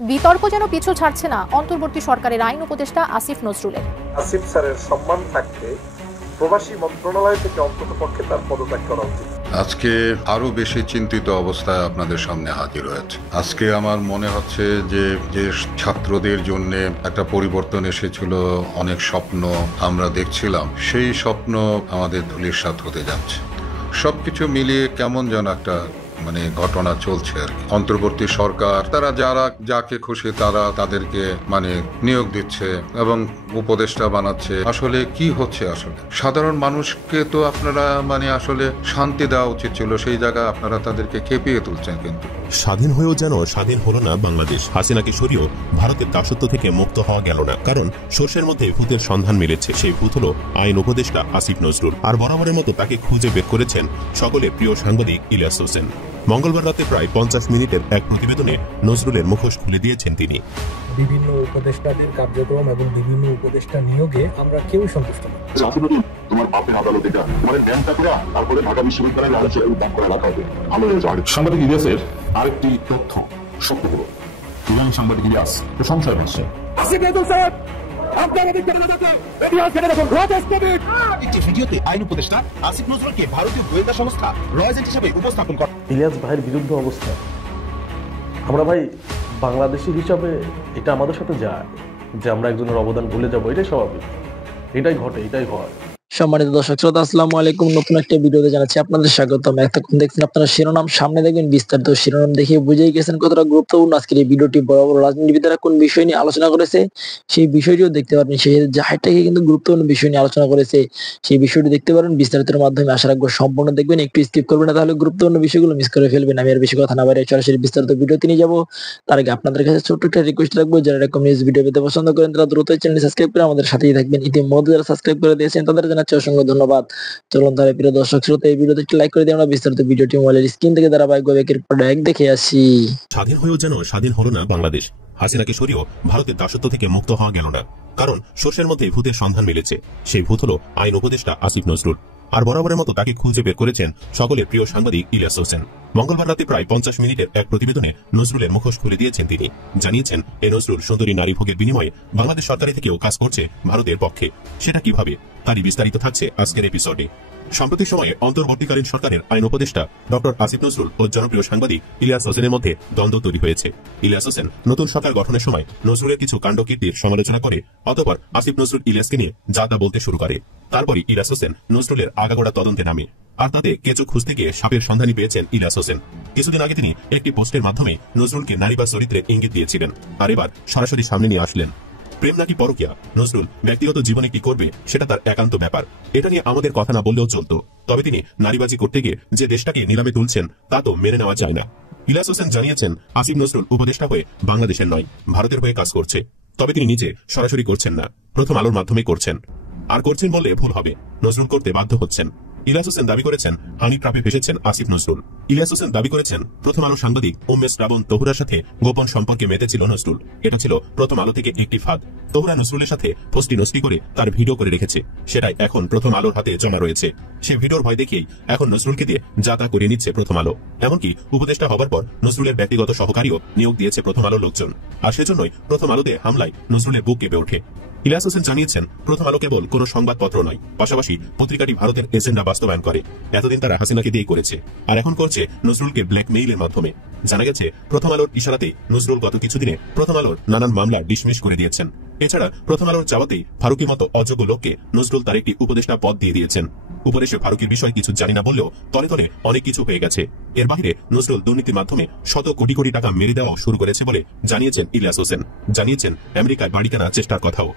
বিতর্ক যেন পিছু ছাড়ছে না অন্তর্বর্তী সরকারের আইন উপদেষ্টা আসিফ নজরুলের। আসিফ স্যারের সম্মান থাকতে প্রবাসী মন্ত্রণালয় থেকে অন্ততপক্ষে তার পদত্যাগ করা উচিত। আজকে আরো বেশি চিন্তিত অবস্থায় আপনাদের সামনে হাজির হয়েছে। আজকে আমার মনে হচ্ছে যে ছাত্রদের জন্য একটা পরিবর্তন এসেছিল, অনেক স্বপ্ন আমরা দেখছিলাম, সেই স্বপ্ন আমাদের ধূলিসাৎ হতে যাচ্ছে। সবকিছু মিলিয়ে কেমন যেন একটা ঘটনা চলছে আর কি। অন্তর্বর্তী সরকার তারা যাকে খুশি তাদেরকে নিয়োগ দিচ্ছে এবং উপদেষ্টা বানাচ্ছে। আসলে কি হচ্ছে? আসলে সাধারণ মানুষকে তো আপনারা আসলে শান্তি দেওয়া উচিত ছিল, সেই জায়গায় আপনারা তাদেরকে খেপিয়ে তুলছেন। কিন্তু স্বাধীন হয়েও যেন স্বাধীন হলো না বাংলাদেশ। হাসিনাকে সরিয়েও ভারতের দাসত্ব থেকে মুক্ত হওয়া গেল না, কারণ সর্ষের মধ্যে ভূতের সন্ধান মিলেছে। সেই ভূত হলো আইন উপদেষ্টা আসিফ নজরুল। আর বরাবরের মতো তাকে খুঁজে বের করেছেন সকলের প্রিয় সাংবাদিক ইলিয়াস হোসেন। মঙ্গলবার রাতে প্রায় 50 মিনিটের এক প্রতিবেদনে নজরুলের মুখোশ খুলে দিয়েছেন তিনি। বিভিন্ন উপদেষ্টাদের কার্যক্রম এবং বিভিন্ন উপদেষ্টা নিয়োগে আমরা কেউই সন্তুষ্ট নই। তোমার বাপের আদালতে তোমার ন্যায়টা করে তারপরে ঢাকা বিশ্ববিদ্যালয়ের আলোচনা উদ্যান করে রাখা হবে। ভালো হয়েছে। সাংবাদিক ইলিয়াসের আরেকটি তথ্য সত্য হলো ইরান সাংবাদিক ইলিয়াস সংশয় হচ্ছে। একটি ভিডিওতে আইন উপদেষ্টা আসিফ নজরুলকে ভারতীয় গোয়েন্দা সংস্থা রয়েজেন্ট হিসেবে উপস্থাপন করে। ইলিয়াস ভাইয়ের বিরুদ্ধে অবস্থা, আমরা ভাই বাংলাদেশি হিসাবে এটা আমাদের সাথে যায় যে আমরা একজনের অবদান ভুলে যাবো, এটাই স্বাভাবিক, এটাই ঘটে, এটাই হয়। সম্মানিত দর্শক শ্রোতা, আসসালামু আলাইকুম। নতুন একটা ভিডিওতে জানাচ্ছি আপনাদের স্বাগতম। এতক্ষণ দেখছেন আপনারা শিরোনাম, সামনে দেখবেন বিস্তারিত। শিরোনাম দেখে বুঝেই গেছেন কতটা গুরুত্বপূর্ণ আজকের এই ভিডিওটি। বড় বড় রাজনীতিবিদরা কোন বিষয় নিয়ে আলোচনা করেছে সেই বিষয়টিও দেখতে পারবেন। সেই জাহাজটাকে কিন্তু গুরুত্বপূর্ণ বিষয় নিয়ে আলোচনা করেছে, সেই বিষয়টি দেখতে পারেন বিস্তারিতের মাধ্যমে। আশা রাখবো সম্পূর্ণ দেখবেন, একটু স্কিপ করবেন না, তাহলে গুরুত্বপূর্ণ বিষয়গুলো মিস করে ফেলবেন। আমি আর বেশি কথা না বাইরে সরাসরি বিস্তারিত ভিডিওতে নিয়ে যাবো। তার আগে আপনাদের কাছে ছোট্ট একটা রিকোয়েস্ট রাখবো, যারা এরকম নিউজ ভিডিও পেতে পছন্দ করেন তারা দ্রুত চ্যানেল সাবস্ক্রাইব করে আমাদের সাথেই থাকবেন। ইতিমধ্যে যারা সাবস্ক্রাইব করে দিয়েছেন তাদের জানাচ্ছি অসংখ্য ধন্যবাদ। চলুন তাহলে প্রিয় দর্শক শ্রোতা, এই ভিডিওতে একটু লাইক করে দিয়ে আমরা বিস্তারিত ভিডিওটি মোবাইলের স্ক্রিন থেকে ধারাবাহিকভাবে একের পর এক দেখে আসি। স্বাধীন হয়েও যেন স্বাধীন হলো না বাংলাদেশ। হাসিনাকে সরিয়েও ভারতের দাসত্ব থেকে মুক্ত হওয়া গেল না, কারণ সর্ষের মধ্যে ভূতের সন্ধান মিলেছে। সেই ভূত হলো আইন উপদেষ্টা আসিফ নজরুল। আর বরাবরের মতো তাকে খুঁজে বের করেছেন সকলের প্রিয় সাংবাদিক ইলিয়াস হোসেন। মঙ্গলবার রাতে প্রায় 50 মিনিটের এক প্রতিবেদনে নজরুলের মুখোশ খুলে দিয়েছেন তিনি। জানিয়েছেন এই নজরুল সুন্দরী নারী ভোগের বিনিময়ে বাংলাদেশ সরকারি থেকেও কাজ করছে ভারতের পক্ষে। সেটা কিভাবে, তারই বিস্তারিত থাকছে আজকের এপিসোডে। সাম্প্রতিক সময়ে অন্তর্বর্তীকালীন সরকারের আইন উপদেষ্টা ডক্টর আসিফ নজরুল ও জনপ্রিয় সাংবাদিক ইলিয়াস হোসেনের মধ্যে দ্বন্দ্ব তৈরি হয়েছে। ইলিয়াস হোসেন নতুন সরকার গঠনের সময় নজরুলের কিছু কাণ্ডকীর্তির সমালোচনা করে, অতঃপর আসিফ নজরুল ইলিয়াসকে নিয়ে যা তা বলতে শুরু করে। তারপরই ইলিয়াস হোসেন নজরুলের আগাগোড়া তদন্তে নামে, আর তাতে কেঁচো খুঁজতে গিয়ে সাপের সন্ধানী পেয়েছেন ইলিয়াস হোসেন। কিছুদিন আগে তিনি একটি পোস্টের মাধ্যমে নজরুলকে নারী বা চরিত্রের ইঙ্গিত দিয়েছিলেন, আর এবার সরাসরি সামনে নিয়ে আসলেন। প্রেম নাকি পরকীয়া, নজরুল ব্যক্তিগত জীবনে কি করবে সেটা তার একান্ত ব্যাপার, এটা নিয়ে আমাদের কথা না বললেও চলতো। তবে তিনি নারীবাজি করতে গিয়ে যে দেশটাকে নিলামে তুলছেন তা তো মেনে নেওয়া যায় না। ইলিয়াস হোসেন জানিয়েছেন আসিফ নজরুল উপদেষ্টা হয়ে বাংলাদেশের নয়, ভারতের হয়ে কাজ করছে। তবে তিনি নিজে সরাসরি করছেন না, প্রথম আলোর মাধ্যমে করছেন। আর করছেন বললে ভুল হবে, নজরুল করতে বাধ্য হচ্ছেন। ইলিয়াস হোসেন দাবি করেছেন হানি ট্রাপে ফেসেছেন আসিফ নজরুল। ইলিয়াস হোসেন দাবি করেছেন প্রথম আলো সাংবাদিক উম্মে শ্রাবণ তহুরার সাথে গোপন সম্পর্কে মেতেছিল নজরুল। এটা ছিল প্রথম আলো থেকে একটি ফাঁদ। তহুরা নজরুলের সাথে ফষ্টি নষ্টি করে তার ভিডিও করে রেখেছে, সেটাই এখন প্রথম আলোর হাতে জমা রয়েছে। সেই ভিডিওর ভয় দেখিয়েই এখন নজরুলকে দিয়ে যা তা করিয়ে নিচ্ছে প্রথম আলো। এমনকি উপদেষ্টা হবার পর নজরুলের ব্যক্তিগত সহকারীও নিয়োগ দিয়েছে প্রথম আলোর লোকজন। আর সেজন্যই প্রথম আলোতে হামলায় নজরুলের বুক কেঁপে ওঠে। ইলিয়াস হোসেন জানিয়েছেন প্রথম আলো কেবল কোনো সংবাদপত্র নয়, পাশাপাশি পত্রিকাটি ভারতের এজেন্ডা বাস্তবায়ন করে। এতদিন তারা হাসিনাকে দিয়ে করেছে, আর এখন করছে নজরুলকে ব্ল্যাকমেইলের মাধ্যমে। জানা গেছে প্রথম আলোর ইশারাতে নজরুল গত কিছুদিনে প্রথম আলোর নানান মামলা ডিসমিস করে দিয়েছেন। এছাড়া প্রথম আলোর চাওয়াতেই ফারুকির মতো অযোগ্য লোককে নজরুল তার একটি উপদেষ্টা পদ দিয়ে দিয়েছেন। উপরে সে ফারুকির বিষয়ে কিছু জানি না বললেও তলে তলে অনেক কিছু হয়ে গেছে। এর বাইরে নজরুল দুর্নীতির মাধ্যমে শত কোটি কোটি টাকা মেরে দেওয়া শুরু করেছে বলে জানিয়েছেন ইলিয়াস হোসেন। জানিয়েছেন আমেরিকায় বাড়ি কেনার চেষ্টার কথাও।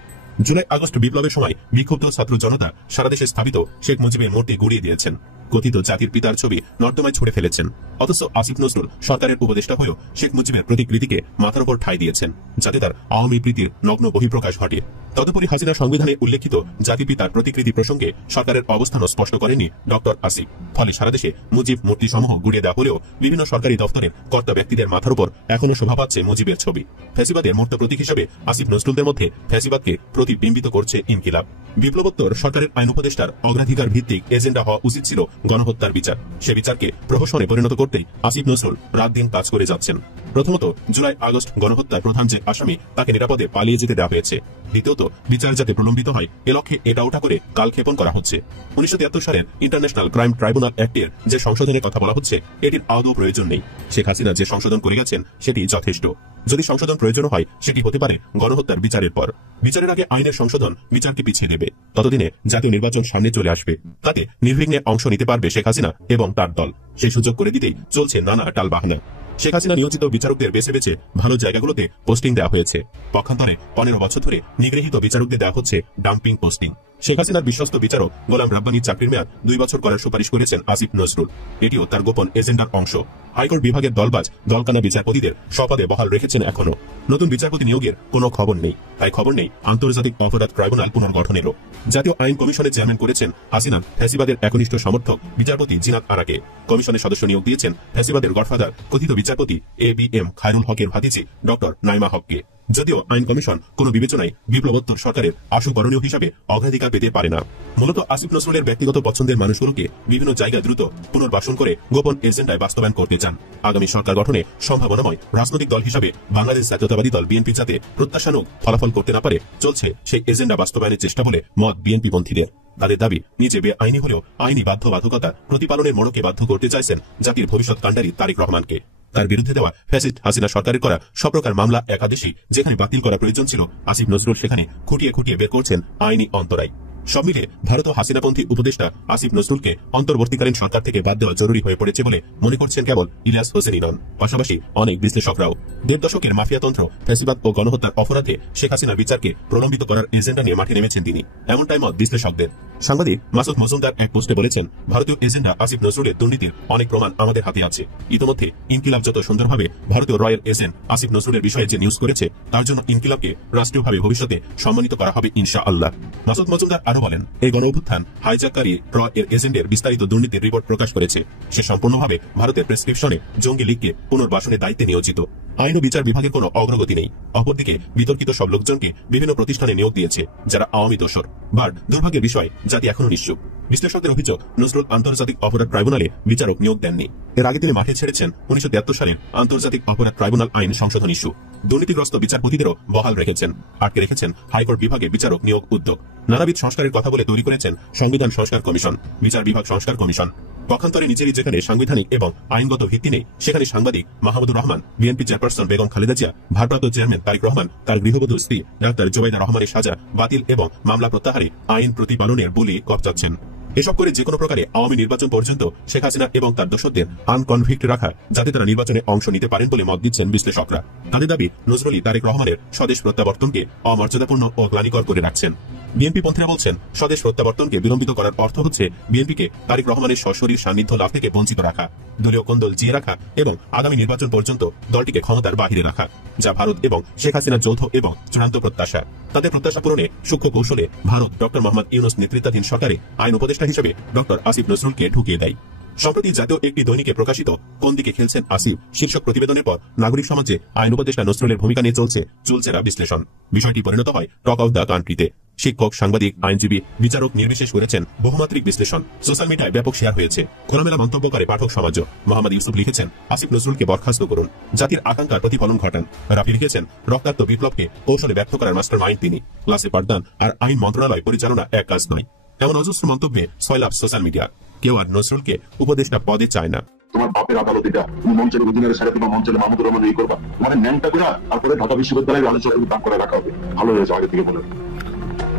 জুলাই আগস্ট বিপ্লবের সময় বিক্ষুব্ধ ছাত্র জনতা সারা দেশে স্থাপিত শেখ মুজিবের মূর্তি গুড়িয়ে দিয়েছেন, কথিত জাতির পিতার ছবি নর্দমায় ছুড়ে ফেলেছেন। অথচ আসিফ নজরুল সরকারের উপদেষ্টা হয়েও শেখ মুজিবের প্রতিকৃতিকে মাথার উপর ঠাঁই দিয়েছেন, যাতে তার আওয়ামী প্রীতির নগ্ন বহিঃপ্রকাশ ঘটে। তদুপরি হাসিনা সংবিধানে উল্লেখিত জাতিপিতার প্রতিকৃতি প্রসঙ্গে সরকারের অবস্থানও স্পষ্ট করেনি ডক্টর আসিফ। ফলে সারা দেশে মুজিব মূর্তিসমূহ গুড়িয়ে দেওয়া হলেও বিভিন্ন সরকারি দপ্তরের কর্তা ব্যক্তিদের মাথার উপর এখনো শোভা পাচ্ছে মুজিবের ছবি। ফ্যাসিবাদের মূর্ত প্রতীক হিসেবে আসিফ নজরুলদের মধ্যে ফ্যাসিবাদকে প্রতিবিম্বিত করছে ইনকিলাব। বিপ্লবোত্তর সরকারের আইন উপদেষ্টার অগ্রাধিকার ভিত্তিক এজেন্ডা হওয়া উচিত ছিল গণহত্যার বিচার। সে বিচারকে প্রহসনে পরিণত করতে আসিফ নজরুল রাত দিন কাজ করে যাচ্ছেন। প্রথমত, জুলাই আগস্ট গণহত্যার প্রধান যে আসামি তাকে নিরাপদে পালিয়ে যেতে দেওয়া হয়েছে। দ্বিতীয়ত, বিচার যাতে প্রলম্বিত হয় এ লক্ষ্যে এটা ওটা করে কালক্ষেপণ করা হচ্ছে। 1973 সালের ইন্টারন্যাশনাল ক্রাইম ট্রাইব্যুনাল অ্যাক্টের যে সংশোধনের কথা বলা হচ্ছে এটির আদৌ প্রয়োজন নেই। শেখ হাসিনা যে সংশোধন করে গেছেন সেটি যথেষ্ট। যদি সংশোধন প্রয়োজন হয় সেটি হতে পারে গণহত্যার বিচারের পর। বিচারের আগে আইনের সংশোধন বিচারকে পিছিয়ে দেবে। ততদিনে জাতীয় নির্বাচন সামনে চলে আসবে, তাতে নির্বিঘ্নে অংশ নিতে পারবে শেখ হাসিনা এবং তার দল। সেই সুযোগ করে দিতেই চলছে নানা টালবাহানা। শেখ হাসিনা নিয়োজিত বিচারকদের বেছে বেছে ভালো জায়গাগুলোতে পোস্টিং দেওয়া হয়েছে। পক্ষান্তরে 15 বছর ধরে নিগৃহীত বিচারকদের দেওয়া হচ্ছে ডাম্পিং পোস্টিং। শেখ হাসিনার বিশ্বস্ত বিচারক গোলাম রাব্বানীর চাকরির মেয়াদ 2 বছর করার সুপারিশ করেছেন আসিফ নজরুল। এটিও তার গোপন এজেন্ডার অংশ। হাইকোর্ট বিভাগের দলবাজ দলকানা বিচারপতিদের স্বপদে বহাল রেখেছেন এখনো। নতুন বিচারপতি নিয়োগের কোনো খবর নেই। তাই খবর নেই আন্তর্জাতিক অপরাধ ট্রাইব্যুনাল পুনর্গঠনেরও। জাতীয় আইন কমিশনের চেয়ারম্যান করেছেন হাসিনা ফ্যাসিবাদের একনিষ্ঠ সমর্থক বিচারপতি জিনাত আরাকে। কমিশনের সদস্য নিয়োগ দিয়েছেন ফ্যাসিবাদের গডফাদার কথিত বিচারপতি ABM খায়রুল হকের ভাতিজি ডক্টর নাইমা হককে। যদিও আইন কমিশন কোনো বিবেচনায় বিপ্লবোত্তর সরকারের আশু করণীয় হিসাবে অগ্রাধিকার পেতে পারে না। মূলত আসিফ নজরুলের ব্যক্তিগত পছন্দের মানুষগুলোকে বিভিন্ন জায়গায় দ্রুত পুনর্বাসন করে গোপন এজেন্ডায় বাস্তবায়ন করতে চান। আগামী সরকার গঠনে সম্ভাবনাময় রাজনৈতিক দল হিসাবে বাংলাদেশ জাতীয়তাবাদী দল বিএনপি যাতে প্রত্যাশানুক ফলাফল করতে না পারে চলছে সেই এজেন্ডা বাস্তবায়নের চেষ্টা বলে মত বিএনপি পন্থীদের। তাদের দাবি, নিজে বেআইনি হলেও আইনি বাধ্যবাধকতা প্রতিপালনের মনোকে বাধ্য করতে চাইছেন জাতির ভবিষ্যৎ কাণ্ডারী তারেক রহমানকে। তার বিরুদ্ধে দেওয়া ফ্যাসিস্ট হাসিনা সরকারের করা সব প্রকার মামলা একাদশী যেখানে বাতিল করা প্রয়োজন ছিল, আসিফ নজরুল সেখানে খুঁটিয়ে খুঁটিয়ে বের করছেন আইনি অন্তরায়। সব মিলে ভারত ও হাসিনাপন্থী উপদেষ্টা আসিফ নজরুলকে অন্তর্বর্তীকালীন সরকার থেকে বাদ দেওয়া জরুরি হয়ে পড়েছে বলে মনে করছেন কেবল ইলিয়াস হোসেনই নন, পাশাপাশি অনেক বিশ্লেষকরাও। 1.5 দশকের মাফিয়াতন্ত্র, ফ্যাসিবাদ ও গণহত্যার অপরাধে শেখ হাসিনার বিচারকে প্রলম্বিত করার এজেন্ডা নিয়ে মাঠে নেমেছেন তিনি, এমনটাই মত বিশ্লেষকদের। সাংবাদিক মাসুদ মজুমদার এক পোস্টে বলেছেন, ভারতীয় এজেন্ডা আসিফ নজরুলের দুর্নীতির অনেক প্রমাণ আমাদের হাতে আছে। ইতিমধ্যে ইনকিলাব যত সুন্দরভাবে ভারতীয় রয়্যাল এজেন্ট আসিফ নজরুলের বিষয়ে যে নিউজ করেছে তার জন্য ইনকিলাবকে রাষ্ট্রীয়ভাবে ভবিষ্যতে সম্মানিত করা হবে ইনশাআল্লাহ। মাসুদ মজুমদার আরো বলেন, এই গণঅভ্যুত্থান হাইজ্যাককারী এর এজেন্টের বিস্তারিত দুর্নীতির রিপোর্ট প্রকাশ করেছে। সে সম্পূর্ণভাবে ভারতের প্রেসক্রিপশনে জঙ্গি লীগকে পুনর্বাসনের দায়িত্বে নিয়োজিত। আইন ও বিচার বিভাগের কোনো অগ্রগতি নেই। অপরদিকে বিতর্কিত সব লোকজনকে বিভিন্ন প্রতিষ্ঠানে নিয়োগ দিয়েছে যারা আওয়ামী দোসর। বাট দুর্ভাগ্যের বিষয়, জাতি এখনো নিশ্চুপ। বিশ্লেষকদের অভিযোগ, নজরুল আন্তর্জাতিক অপরাধ ট্রাইব্যুনালে বিচারক নিয়োগ দেননি। এর আগে তিনি মাঠে ছেড়েছেন 1973 সালের আন্তর্জাতিক অপরাধ ট্রাইব্যুনাল আইন সংশোধন ইস্যু। দুর্নীতিগ্রস্ত বিচারপতিদেরও বহাল রেখেছেন, আটকে রেখেছেন হাইকোর্ট বিভাগে বিচারক নিয়োগ উদ্যোগ। নানাবিধ সংস্কারের কথা বলে তৈরি করেছেন সংবিধান সংস্কার কমিশন, বিচার বিভাগ সংস্কার কমিশন। পক্ষান্তরে নিজেরই যেখানে সাংবিধানিক এবং আইনগত ভিত্তি নেই সেখানে সাংবাদিক মাহমুদুর রহমান, বিএনপি চেয়ারপারসন বেগম খালেদা জিয়া, ভারপ্রাপ্ত চেয়ারম্যান তারেক রহমান, তার গৃহবধূ স্ত্রী ডাক্তার জোবাইদা রহমানের সাজা বাতিল এবং মামলা প্রত্যাহারে আইন প্রতিপালনের বলি কবচাচ্ছেন। এসব করে যে কোনো প্রকারে আওয়ামী নির্বাচন পর্যন্ত শেখ হাসিনা এবং তার দোসরদের আনকনভিক্ট রাখা, যাতে তারা নির্বাচনে অংশ নিতে পারেন বলে মত দিচ্ছেন বিশ্লেষকরা। তাদের দাবি, নজরুলই তারেক রহমানের স্বদেশ প্রত্যাবর্তনকে অমর্যাদাপূর্ণ ও গ্লানিকর করে রাখছেন। বিএনপি পন্থীরা বলছেন, স্বদেশ প্রত্যাবর্তনকে বিলম্বিত করার অর্থ হচ্ছে বিএনপিকে তারেক রহমানের সশরীর সান্নিধ্য লাভ থেকে বঞ্চিত রাখা, দলীয় কোন্দল জিয়ে রাখা এবং আগামী নির্বাচন পর্যন্ত দলটিকে ক্ষমতার বাহিরে রাখা, যা ভারত এবং শেখ হাসিনার যৌথ এবং চূড়ান্ত প্রত্যাশা। তাদের প্রত্যাশা পূরণে সূক্ষ্ম কৌশলে ভারত ডক্টর মোহাম্মদ ইউনূস নেতৃত্বাধীন সরকারে আইন উপদেষ্টা হিসেবে ডক্টর আসিফ নজরুলকে ঢুকিয়ে দেয়। সম্প্রতি জাতীয় একটি দৈনিকে প্রকাশিত কোন দিকে খেলছেন আসিফ শীর্ষক প্রতিবেদনের পর নাগরিক সমাজে আইন উপদেষ্টা নজরুলের ভূমিকা নিয়ে চলছে চুলচেরা বিশ্লেষণ। বিষয়টি পরিণত হয় টক অফ দ্য কান্ট্রিতে। শিক্ষক, সাংবাদিক, আইনজীবী, বিচারক নির্বিশেষ করেছেন বহুমাত্রিক বিশ্লেষণ। সোশ্যাল মিডিয়ায় ব্যাপক শেয়ার হয়েছে। খোলামেলা মন্তব্য করে পাঠক সমাজও। মোহাম্মদ ইউসুফ লিখেছেন, আসিফ নজরুলকে বরখাস্ত করুন, জাতির আকাঙ্ক্ষার প্রতিফলন ঘটান। রাফি লিখেছেন, রক্তাক্ত বিপ্লবকে কৌশলে ব্যর্থ করার মাস্টার মাইন্ড তিনি। ক্লাসে পাঠদান আর আইন মন্ত্রণালয় পরিচালনা এক কাজ নয়। এমন অজস্র মন্তব্যে সয়লাভ সোশ্যাল মিডিয়া। কেউ আর নজরুলকে উপদেষ্টা পদে চায় না। তোমার বাপের আদালত এটা, তুমি মঞ্চের অধিনারের সাথে তোমার মঞ্চের মাহমুদুর রহমান এই করবা, মানে ন্যাংটা করে তারপরে ঢাকা বিশ্ববিদ্যালয়ের আলোচনা দান করে রাখা হবে। ভালো হয়েছে আগে থেকে বলে।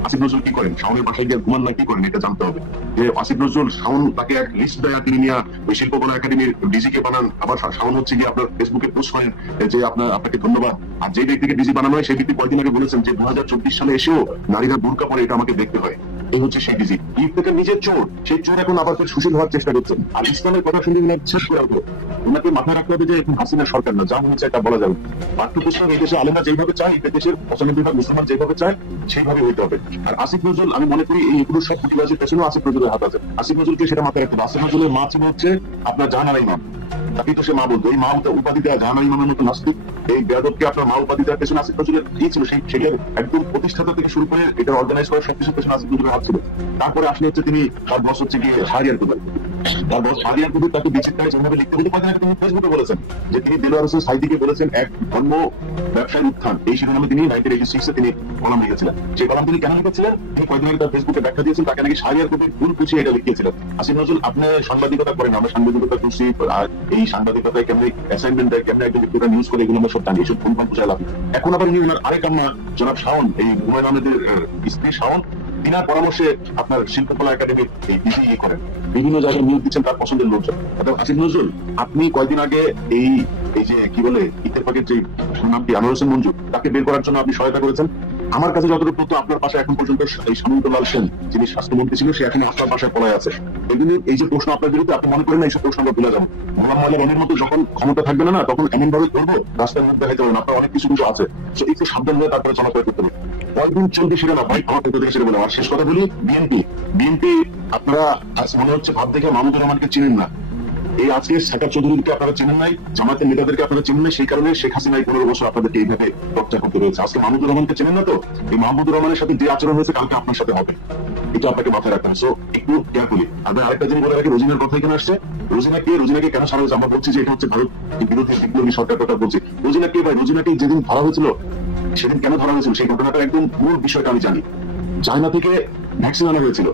আসিফ নজরুল কি করেন, শাওনের বাসায় গিয়ে ঘুমান না কি করেন এটা জানতে হবে। যে আসিফ নজরুল শাওন তাকে এক লিস্ট দেয়, তিনি নিয়ে ওই শিল্পকলা একাডেমির ডিজি কে বানান। আবার শাওন হচ্ছে গিয়ে আপনার ফেসবুকে পোস্ট করেন যে আপনাকে ধন্যবাদ। আর যে ব্যক্তিকে ডিজি বানানো হয় সেই ব্যক্তি কয়েকদিন আগে বলেছেন যে 2024 সালে এসেও নারীরা বুরকা পরে, এটা আমাকে দেখতে হয়। এই হচ্ছে সেই ডিজি। ঈদ থেকে নিজের চোর, সেই চোর এখন আবার সুশীল হওয়ার চেষ্টা করছেন। আর ইসলামের কথা শুনে শেষ করে হতো। ওনাকে মাথায় রাখতে হবে যে এখন হাসিনার সরকার না, যা মনে চায় তা বলা যাবে। পাঠ্যপুস্তক এই দেশে আলেমরা যেভাবে চায়, এই দেশের 95% মুসলমান যেভাবে চায় সেইভাবে হইতে হবে। আর আসিফ নজরুল, আমি মনে করি এইগুলো সব প্রতিবাদের পেছনেও আসিফ নজরুলের হাত আছে। আসিফ নজরুলকে সেটা মাথায় রাখতে হবে। আসিফ নজরুলের মা ছিল হচ্ছে আপনার জাহানারা ইমাম, তাকে তো সে মা বলতো। এই মা উপাধি দেওয়া জাহানারা ইমামের মতো নাস্তিক এই বেয়াদবকে আপনার মা উপাধি দেওয়ার পেছনে আসিফ নজরুলের কি ছিল, সেটার একদম প্রতিষ্ঠাতা থেকে শুরু করে এটা অর্গানাইজ করার সবকিছুর পেছনে আসিফ নজরুলের হাত ছিল। তারপরে আসলে হচ্ছে তিনি তার বস হচ্ছে গিয়ে শাহরিয়ার কবির। তার বস শাহরিয়ার কবির তাকে বিচিত্রায় যেভাবে লিখতে বলতে পারেন, তিনি ফেসবুকে বলেছেন যে তিনি দেলোয়ার হোসেন সাইদিকে বলেছেন এক ধর্ম ব্যবসায়ীর উত্থান, এই শিরোনামে তিনি 1986 তিনি কলাম লিখেছিলেন। সেই কলাম তিনি কেন লিখেছিলেন তিনি কয়েকদিন আগে তার ফেসবুকে ব্যাখ্যা দিয়েছেন, তাকে নাকি শাহরিয়ার কবির ভুল বুঝিয়ে এটা লিখিয়েছিলেন। আসিফ নজরুল আপনি সাংবাদিকতা করেন, আমরা সাংবাদিকতা করছি, আর এই সাংবাদিকতায় কেমনি অ্যাসাইনমেন্ট দেয়, কেমনি একজন ব্যক্তিরা নিউজ করে, এগুলো আমরা সব জানি, এসব ভুল ভাল বুঝাই লাভ। এখন আবার উনি ওনার আরেক আম্মা জনাব শাওন, এই হুমায়ুন আহমেদের স্ত্রী শাওন, বিনা পরামর্শে আপনার শিল্পকলা একাডেমির এই ডিজি করেন, বিভিন্ন জায়গায় নিয়োগ দিচ্ছেন তার পছন্দের লোকজন। আসিফ নজরুল আপনি কয়েকদিন আগে এই যে কি বলে ইত্তেফাকের যে নামটি আনোয়ার হোসেন মঞ্জু, তাকে বের করার জন্য আপনি সহায়তা করেছেন। আমার কাছে যতটুকু তথ্য, আপনার পাশে এখন পর্যন্ত এই সামন্তলাল সেন যিনি স্বাস্থ্যমন্ত্রী ছিল, সে এখন আপনার পাশে পলায় আছে। এই যে প্রশ্ন আপনার বিরুদ্ধে, আপনি মনে করেন না এইসব প্রশ্ন আমরা ভুলে যাবো? গোলাম ময়লা রনির মতো যখন ক্ষমতা থাকবে না, তখন এমন ভাবে করবো রাস্তার মধ্যে দেখাইতে পারবেন আপনার অনেক কিছু আছে, একটু সাবধান হয়ে তারপরে চলাফেরা করতে হবে। কয়েকদিন চলবে সেটা না ভাই, আমার পক্ষ থেকে সেটা বলে। আর শেষ কথা বলি, বিএনপি আপনারা মনে হচ্ছে ভাব দেখে মাহমুদুর রহমানকে চিনেন না, এই আজকে সাকার চৌধুরীকে আপনারা চেনেন নাই, জামাতের নেতাদেরকে আপনারা চেনেন নাই, সেই কারণে শেখ হাসিনাই 15 বছর আপনাদেরকে এইভাবে চর্চা করতে রয়েছে। আজকে মাহমুদুর রহমানকে চেনেন না, তো এই মাহমুদুর রহমানের সাথে যে আচরণ হয়েছে কালকে আপনার সাথে হবে, এটা আপনাকে মাথায় রাখতে হবে। সো একটু কেয়ারফুলি। আর আরেকটা জিনিস বলে রাখি, রোজিনার কথা এখানে আসছে, রোজিনাকে কেন সারা হয়েছে? আমরা বলছি যে এটা হচ্ছে ভারত বিরোধী বিপ্লবী সরকার কথা বলছি। রোজিনা কে ভাই? রোজিনাকে যেদিন ধরা হয়েছিল, সেদিন কেন ধরা হয়েছিল সেই ঘটনাটা একদম মূল বিষয়টা আমি জানি। চায়না থেকে ভ্যাকসিন আনা হয়েছিল,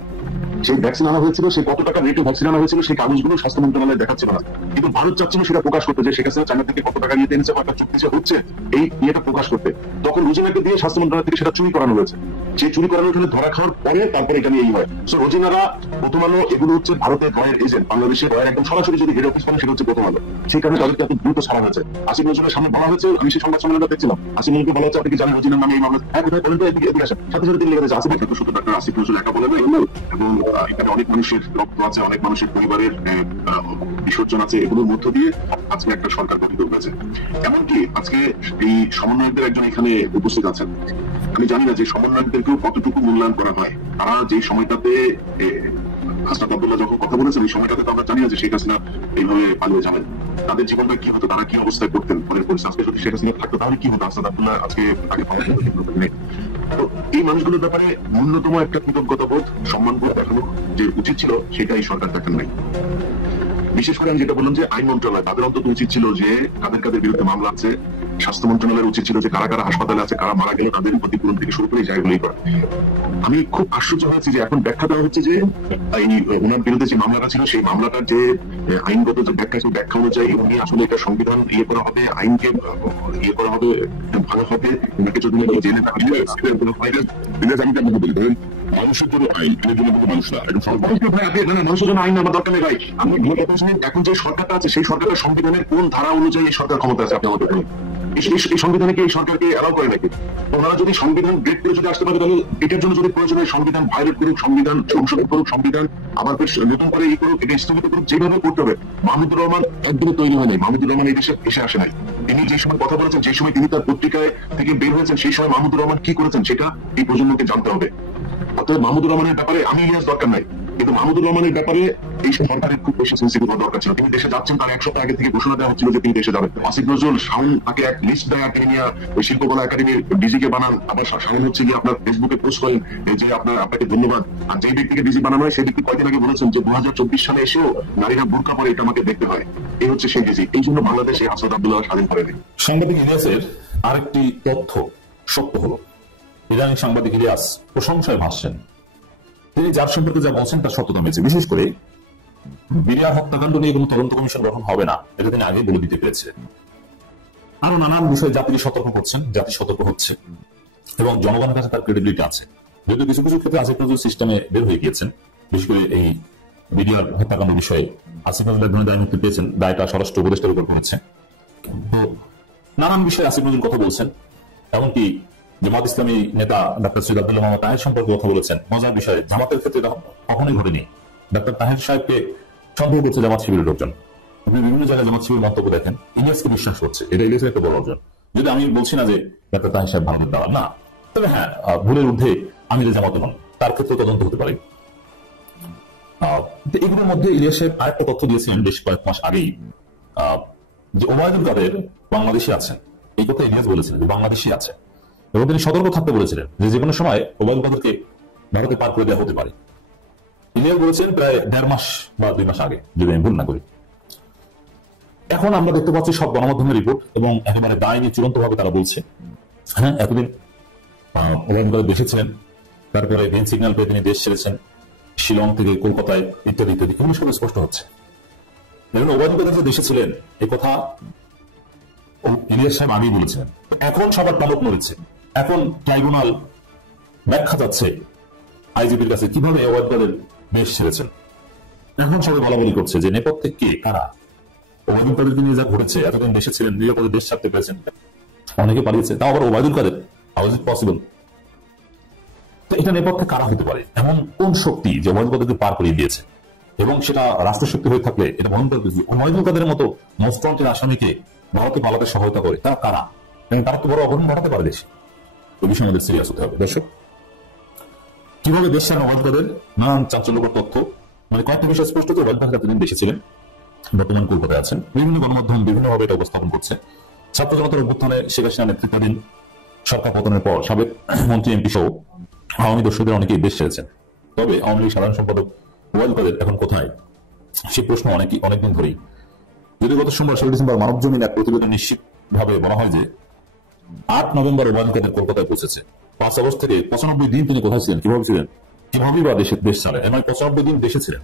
সেই ভ্যাকসিন আনা হয়েছিল, সেই কত টাকা রেটে ভ্যাকসিন আনা হয়েছিল, সেই কাগজগুলো স্বাস্থ্য মন্ত্রণালয় দেখাচ্ছিল না, কিন্তু ভারত চাচ্ছিল সেটা প্রকাশ করতে, যে শেখ হাসিনা চায়না থেকে কত টাকা নিয়ে এনেছে বা একটা চুক্তি যে হচ্ছে এই ইয়েটা প্রকাশ করতে। তখন রোজিনাকে দিয়ে স্বাস্থ্য মন্ত্রণালয় থেকে সেটা চুরি করানো হয়েছে। সেই চুরি করানো ওখানে ধরা খাওয়ার পরে তারপরে এখানে এই হয়। সো রোজিনারা প্রথম আলো এগুলো হচ্ছে ভারতের ভয়ের এজেন্ট, বাংলাদেশের ভয়ের একদম সরাসরি যদি হেড অফিস করেন সেটা হচ্ছে প্রথম আলো। সেই কারণে তাদেরকে এত দ্রুত ছাড়া হয়েছে। আসিফ নজরুলের সামনে বলা হয়েছে, আমি সেই সংবাদ সম্মেলনটা দেখছিলাম, আসিফ নজরুলকে বলা হচ্ছে আপনি কি জানেন রোজিনার নামে এই মামলা? হ্যাঁ কোথায় বলেন তো, এদিকে আসেন। সাথে সাথে তিনি লেগে গেছে আসিফ শুধু ডাক্তার আসিফ নজরুল একা বলে এবং এখানে অনেক মানুষের রক্ত আছে, অনেক মানুষের পরিবারের বিসর্জন আছে, এগুলোর মধ্য দিয়ে আজকে একটা সরকার গঠিত হয়েছে। এমনকি আজকে এই সমন্বয়কদের একজন এখানে উপস্থিত আছেন, আমি জানি না যে সমন্বয়কদেরকেও কতটুকু মূল্যায়ন করা হয়। তারা যে সময়টাতে হাসনাত আব্দুল্লাহ যখন কথা বলেছেন, এই সময়টাতে তো আমরা জানি না যে শেখ হাসিনা এইভাবে পালিয়ে যাবেন, তাদের জীবনটা কি হতো, তারা কি অবস্থায় করতেন পরের পরিস্থিতি। আজকে যদি শেখ হাসিনা থাকতো তাহলে কি হতো? হাসনাত আব্দুল্লাহ আজকে তাকে পাওয়া নেই। তো এই মানুষগুলোর ব্যাপারে ন্যূনতম একটা কৃতজ্ঞতা বোধ, সম্মান বোধ দেখানো যে উচিত ছিল, সেটা এই সরকার দেখেন নাই। বিশেষ করে আমি যেটা বললাম যে আইন মন্ত্রণালয়, তাদের অন্তত উচিত ছিল যে কাদের বিরুদ্ধে মামলা আছে, স্বাস্থ্য মন্ত্রণালয়ের উচিত ছিল যে কারা কারা হাসপাতালে আছে, কারা মারা গেল, তাদের ক্ষতিপূরণ থেকে শুরু করে জায়গাগুলোই করা। আমি খুব আশ্চর্য হয়েছি যে এখন ব্যাখ্যা দেওয়া হচ্ছে যে এই ওনার বিরুদ্ধে যে মামলাটা ছিল, সেই মামলাটার যে আইনগত যে ব্যাখ্যা, সেই ব্যাখ্যা অনুযায়ী উনি আসলে এটা সংবিধান ইয়ে করা হবে, আইনকে ইয়ে করা হবে, ভালো হবে, ওনাকে যদি জেলে মানুষের জন্য আইন, এর জন্য কিন্তু মানুষ না, মানুষের জন্য আইন আমার দরকার নেই ভাই। আমি এখন যে সরকারটা আছে, সেই সরকারের সংবিধানের কোন ধারা অনুযায়ী এই সরকার ক্ষমতা আছে আপনি আমাদের বলুন? এই সংবিধানে কি এই সরকারকে অ্যালাউ করে নাকি? ওনারা যদি সংবিধান ব্রেক করে যদি আসতে পারে, তাহলে এটার জন্য যদি প্রয়োজন হয় সংবিধান ভায়োলেট করুক, সংবিধান সংশোধন করুক, সংবিধান আবার নতুন করে ই করুক, এটা স্থগিত করুক, যেভাবে করতে হবে। মাহমুদুর রহমান একদিনে তৈরি হয় নাই, মাহমুদুর রহমান এই দেশে এসে আসে নাই। তিনি যে সময় কথা বলেছেন, যে সময় তিনি তার পত্রিকায় থেকে বের হয়েছেন, সেই সময় মাহমুদুর রহমান কি করেছেন সেটা এই প্রজন্মকে জানতে হবে। অর্থাৎ মাহমুদুর রহমানের ব্যাপারে আমি ইলিয়াস দরকার নাই, কিন্তু মাহমুদুর রহমানের ব্যাপারে এই সরকারের খুব বেশি সেন্সিটিভ হওয়া দরকার ছিল। তিনি দেশে যাচ্ছেন, তার এক সপ্তাহ আগে থেকে ঘোষণা দেওয়া হচ্ছিল যে তিনি দেশে যাবেন। আসিফ নজরুল শাওন তাকে এক লিস্ট দেয়, তিনি নিয়ে ওই শিল্পকলা একাডেমির ডিজি কে বানান, আবার শাওন হচ্ছে গিয়ে আপনার ফেসবুকে পোস্ট করেন যে আপনাকে ধন্যবাদ। আর যে ব্যক্তিকে ডিজি বানানো হয়, সেই ব্যক্তি কয়েকদিন আগে বলেছেন যে 2024 সালে এসেও নারীরা বোরকা পরে, এটা আমাকে দেখতে হয়। এই হচ্ছে সেই ডিজি। এই জন্য বাংলাদেশে হাসনাত আব্দুল্লাহ স্বাধীন করেনি। সাংবাদিক ইলিয়াসের আরেকটি তথ্য সত্য হলো, ইদানিং সাংবাদিক ইলিয়াস প্রশংসায় ভাসছেন। তিনি যার সম্পর্কে যা বলছেন তার সত্যতা মিলছে। বিশেষ করে বিরিয়ার হত্যাকাণ্ড নিয়ে কোনো তদন্ত কমিশন গঠন হবে না, এটা তিনি আগে বলে দিতে পেরেছে। আরো নানান বিষয়ে জাতিকে সতর্ক করছেন, জাতি সতর্ক হচ্ছে এবং জনগণের কাছে তার ক্রেডিবিলিটি আছে। যেহেতু কিছু কিছু ক্ষেত্রে আসিফ নজরুল সিস্টেমে বের হয়ে গিয়েছেন, বিশেষ করে এই বিরিয়ার হত্যাকাণ্ড বিষয়ে আসিফ নজরুল এক ধরনের দায় মুক্তি পেয়েছেন, দায়টা স্বরাষ্ট্র উপদেষ্টার উপর পড়েছে। তো নানান বিষয়ে আসিফ নজরুল কথা বলছেন, এমনকি জামাত ইসলামী নেতা ডাক্তার সৈয়দ আব্দুল্লাহ মোহাম্মদ তাহের সম্পর্কে কথা বলেছেন। মজার বিষয়ে, জামাতের ক্ষেত্রে কখনোই ঘটেনি। ডাক্তার তাহের সাহেবকে সন্দেহ করছে জামাত শিবিরের লোকজন। আপনি বিভিন্ন জায়গায় জামাত শিবির মন্তব্য দেখেন, ইলিয়াসকে বিশ্বাস করছে, এটা ইলিয়াসের একটা বড় অর্জন। যদি আমি বলছি না যে ডাক্তার তাহের সাহেব ভারতের দালাল না, তবে হ্যাঁ ভুলের ঊর্ধ্বে আমিরে জামাত নন, তার ক্ষেত্রে তদন্ত হতে পারে। এগুলোর মধ্যে ইলিয়াসের আরেকটা তথ্য দিয়েছিলেন বেশ কয়েক মাস আগেই, যে ওবায়দুল কাদের বাংলাদেশে আছেন, এই কথা ইলিয়াস বলেছিলেন যে বাংলাদেশই আছে, এবং তিনি সতর্ক থাকতে বলেছিলেন যে কোনো সময় ওবায়দুল কাদেরকে ভারতে পার করে দেওয়া হতে পারে। ইলিয়াস বলেছেন প্রায় 1.5 মাস বা 2 মাস আগে, যদি আমি ভুল না করি। এখন আমরা দেখতে পাচ্ছি সব গণমাধ্যমের রিপোর্ট এবং একেবারে দায়নি চূড়ান্ত ভাবে তারা বলছে হ্যাঁ এতদিন ওবায়দুল কাদের দেশে ছিলেন, তারপরে গ্রিন সিগন্যাল পেয়ে তিনি দেশ ছেড়েছেন, শিলং থেকে কলকাতায় ইত্যাদি ইত্যাদি, এগুলো সব স্পষ্ট হচ্ছে। দেখুন ওবায়দুল কাদের যে দেশে ছিলেন এ কথা ইলিয়াস সাহেব আগেই বলেছিলেন। এখন সবার পালক নড়েছে, এখন ট্রাইব্যুনাল ব্যাখ্যা যাচ্ছে আইজিপির কাছে কিভাবে ওবায়দুল কাদের দেশ ছেড়েছেন। এখন সবাই বলাবলি করছে যে নেপথ্যে কে কারা, ওবায়দুল কাদেরকে নিয়ে যা ঘটেছে, এতদিন দেশে ছিলেন, নিরাপদে দেশ ছাড়তে পেরেছেন, অনেকে পালিয়েছে, তাও আবার Obaidul Quader, how is it possible? তো এটা নেপথ্যে কারা হতে পারে, এমন কোন শক্তি যে ওবায়দুল কাদেরকে পার করিয়ে দিয়েছে, এবং সেটা রাষ্ট্রশক্তি হয়ে থাকলে এটা ভয়ঙ্কর কিছু। ওবায়দুল কাদের মতো মোস্ট ওয়ান্টেড আসামিকে ভারতে পালাতে সহায়তা করে, তারা কারা? তারা তো বড় অঘটন ঘটাতে পারে দেশে। এই বিষয়ে আমাদের সিরিয়াস হতে হবে। দর্শক, কিভাবে দেশ ছাড়েন ওবায়দুল কাদের, নানান চাঞ্চল্যকর তথ্য, মানে কয়েকটা বিষয় স্পষ্ট যে ওবায়দুল কাদের তিনি দেশে ছিলেন, বর্তমান কলকাতায় আছেন, বিভিন্ন গণমাধ্যম বিভিন্নভাবে এটা উপস্থাপন করছে। ছাত্র জনতার অভ্যুত্থানে শেখ হাসিনা নেতৃত্বাধীন সরকার পতনের পর সাবেক মন্ত্রী এমপি সহ আওয়ামী দর্শকদের অনেকেই দেশ ছেড়েছেন। তবে আওয়ামী লীগ সাধারণ সম্পাদক ওবায়দুল কাদের এখন কোথায়, সে প্রশ্ন অনেকদিন ধরেই। যদি গত সোমবার 16 ডিসেম্বর মানব জমিন এক প্রতিবেদন নিশ্চিত ভাবে বলা হয় যে 8 নভেম্বর ওবায়দুল কাদের কলকাতায় পৌঁছেছে। 5 আগস্ট থেকে 95 দিন তিনি কোথায় ছিলেন, কিভাবে ছিলেন, কিভাবেই বা দেশ ছাড়ে, এর মানে 95 দিন দেশে ছিলেন।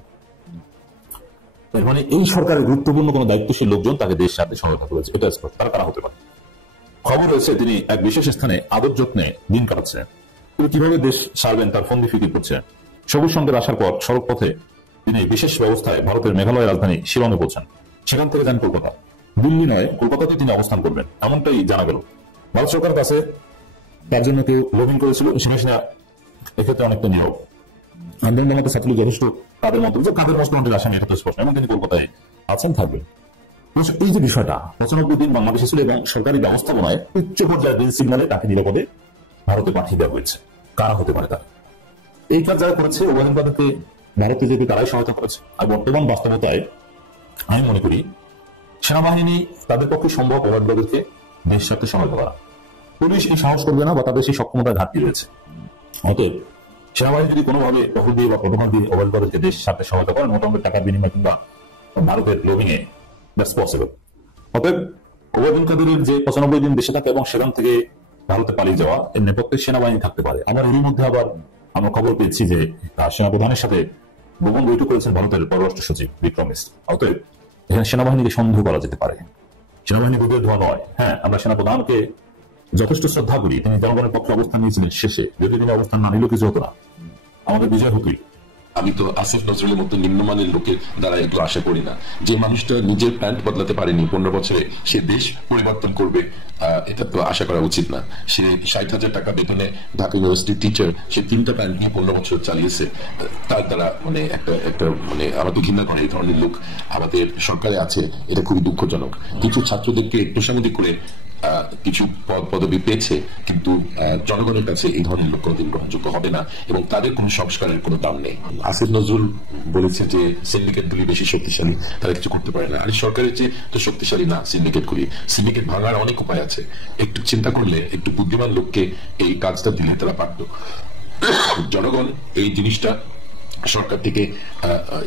তার মানে এই সরকারের গুরুত্বপূর্ণ কোন দায়িত্বশীল লোকজন তাকে দেশ ছাড়তে সহায়তা করেছে, এটা স্পষ্ট। তারা কারা হতে পারে? খবর রয়েছে তিনি এক বিশেষ স্থানে আদর যত্নে দিন কাটাচ্ছেন। তিনি কিভাবে দেশ ছাড়বেন তার ফন্দি ফিকির করছেন। সবুজ সংকেত আসার পর সড়ক পথে তিনি বিশেষ ব্যবস্থায় ভারতের মেঘালয়ের রাজধানী শিলংয়ে পৌঁছান। সেখান থেকে যান কলকাতা, দিল্লি নয় কলকাতাতে তিনি অবস্থান করবেন, এমনটাই জানা গেল। ভারত সরকারের কাছে তার জন্য কেউ লবিং করেছিল, শেখ হাসিনা এক্ষেত্রে অনেকটা নীরব। আন্দোলন জানাতে ছাত্রলীগ যথেষ্ট তাদের মতো যে কাদের মোস্ট ওয়ান্টেড আসামি, এটা তো স্পষ্ট, এবং তিনি কলকাতায় আছেন, থাকবেন। এই যে বিষয়টা 95 দিন বাংলাদেশে ছিল এবং সরকারি ব্যবস্থাপনায় উচ্চ পর্যায়ের গ্রিন সিগন্যালে তাকে নিরাপদে ভারতে পাঠিয়ে দেওয়া হয়েছে। কারা হতে পারে তারা? এই কাজ যারা করেছে ওবায়দুল কাদেরকে ভারতে যেতে তারাই সহায়তা করেছে। আর বর্তমান বাস্তবতায় আমি মনে করি সেনাবাহিনী তাদের পক্ষে সম্ভব ওবায়দুল কাদেরকে দেশ ছাড়তে সহায়তা করা। পুলিশ এই সাহস করবে না বা তাদের সেই সক্ষমতায় ঘাটতি রয়েছে। অতএব সেনাবাহিনী যদি কোনোভাবে টহল দিয়ে বা প্রটোকল দিয়ে ওবায়দুল কাদেরকে দেশ ছাড়তে সহায়তা করেন, মোটামুটি টাকার বিনিময় কিংবা ভারতের লোভিং এ, দ্যাটস পসিবল। অতএব ওবায়দুল কাদেরের যে 95 দিন দেশে থাকে এবং সেখান থেকে ভারতে পালিয়ে যাওয়া, এর নেপথ্যে সেনাবাহিনী থাকতে পারে। আবার এর মধ্যে আবার আমরা খবর পেয়েছি যে সেনাপ্রধানের সাথে গোপন বৈঠক করেছেন ভারতের পররাষ্ট্র সচিব বিক্রম মিশ্র। অতএব এখানে সেনাবাহিনীকে সন্দেহ করা যেতে পারে। সেনাবাহিনী দুধের ধোয়া নয়। হ্যাঁ, আমরা সেনাপ্রধানকে যথেষ্ট শ্রদ্ধা করি, তিনি জনগণের পক্ষে অবস্থান নিয়েছিলেন। শেষে যদি তিনি অবস্থান না নিলেও কিছু হতো না, আমাদের বিজয় হতোই। আমি তো আসিফ নজরুলের মতো নিম্নমানের লোকের দ্বারা এগুলো আশা করি না। যে মানুষটা নিজের প্যান্ট বদলাতে পারেনি 15 বছরে, সে দেশ পরিবর্তন করবে, এটা তো আশা করা উচিত না। সে 60,000 টাকা বেতনে ঢাকা ইউনিভার্সিটির টিচার, সে 3টা প্যান্ট নিয়ে 15 বছর চালিয়েছে। তার দ্বারা মানে একটা মানে আমাকে ঘৃণা করে এই ধরনের লোক আমাদের সরকারে আছে, এটা খুবই দুঃখজনক। কিছু ছাত্রদেরকে তোষামোদি করে কিছু পদবি পেয়েছে, কিন্তু জনগণের কাছে এই ধরনের লোক কোনদিন গ্রহণযোগ্য হবে না এবং তাদের কোনো সংস্কারের কোনো দাম নেই। আসিফ নজরুল বলেছে যে সিন্ডিকেটগুলি বেশি শক্তিশালী, তারা কিছু করতে পারে না। আর সরকারের চেয়ে তো শক্তিশালী না সিন্ডিকেটগুলি। সিন্ডিকেট ভাঙার অনেক উপায় আছে, একটু চিন্তা করলে, একটু বুদ্ধিমান লোককে এই কাজটা দিলে তারা পারত। জনগণ এই জিনিসটা সরকার থেকে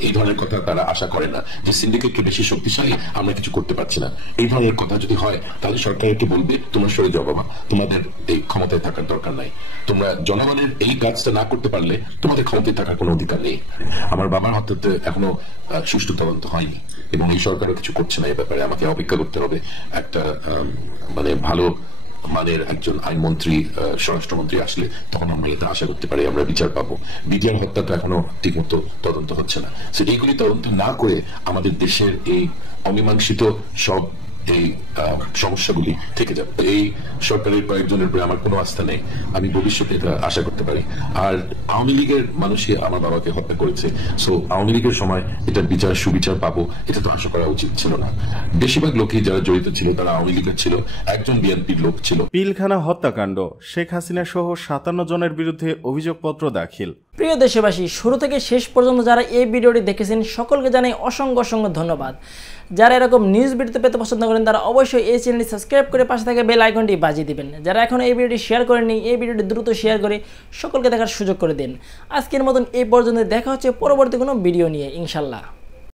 এই ধরনের কথা তারা আশা করে না যে সিন্ডিকেটকে বেশি শক্তিশালী, আমরা কিছু করতে পারছি না। এই ধরনের কথা যদি হয় তাহলে সরকারকে বলবে তোমরা সরে যাও বাবা, তোমাদের এই ক্ষমতায় থাকার দরকার নাই। তোমরা জনগণের এই কাজটা না করতে পারলে তোমাদের ক্ষমতায় থাকার কোনো অধিকার নেই। আমার বাবার হত্যাতে এখনো সুষ্ঠু তদন্ত হয়নি এবং এই সরকারও কিছু করছে না। এ ব্যাপারে আমাকে অপেক্ষা করতে হবে একটা মানে ভালো মানের একজন আইনমন্ত্রী, স্বরাষ্ট্রমন্ত্রী আসলে তখন আমরা এটা আশা করতে পারি আমরা বিচার পাবো। বিডিআর হত্যা তো এখনো ঠিকমতো তদন্ত হচ্ছে না। এইগুলি তদন্ত না করে আমাদের দেশের এই অমীমাংসিত সব এই সমস্যাগুলি থেকে যাবে। এই সরকারের কয়েকজনের উপরে আমার কোনো আস্থা নেই, আমি ভবিষ্যতে এটা আশা করতে পারি। আর আওয়ামী লীগের মানুষই আমার বাবাকে হত্যা করেছে, সো আওয়ামী লীগের সময় এটা বিচার সুবিচার পাবো, এটা তো আশা করা উচিত ছিল না। বেশিরভাগ লোকই যারা জড়িত ছিল তারা আওয়ামী লীগের ছিল, একজন বিএনপির লোক ছিল। পিলখানা হত্যাকাণ্ড, শেখ হাসিনা সহ 57 জনের বিরুদ্ধে অভিযোগপত্র দাখিল। প্রিয় দেশবাসী, শুরু থেকে শেষ পর্যন্ত যারা এই ভিডিওটি দেখেছেন সকলকে জানাই অসংখ্য ধন্যবাদ। যারা এরকম নিউজ ভিডিওতে পেতে পছন্দ করেন করেন তারা অবশ্যই এই চ্যানেলটি সাবস্ক্রাইব করে পাশে থাকা বেল আইকনটি বাজিয়ে দিবেন। যারা এখন এই ভিডিওটি শেয়ার করেননি এই ভিডিওটি দ্রুত শেয়ার করে সকলকে দেখার সুযোগ করে দিন। আজকের মতন এই পর্যন্ত দেখা হচ্ছে পরবর্তী কোনো ভিডিও নিয়ে ইনশাল্লাহ।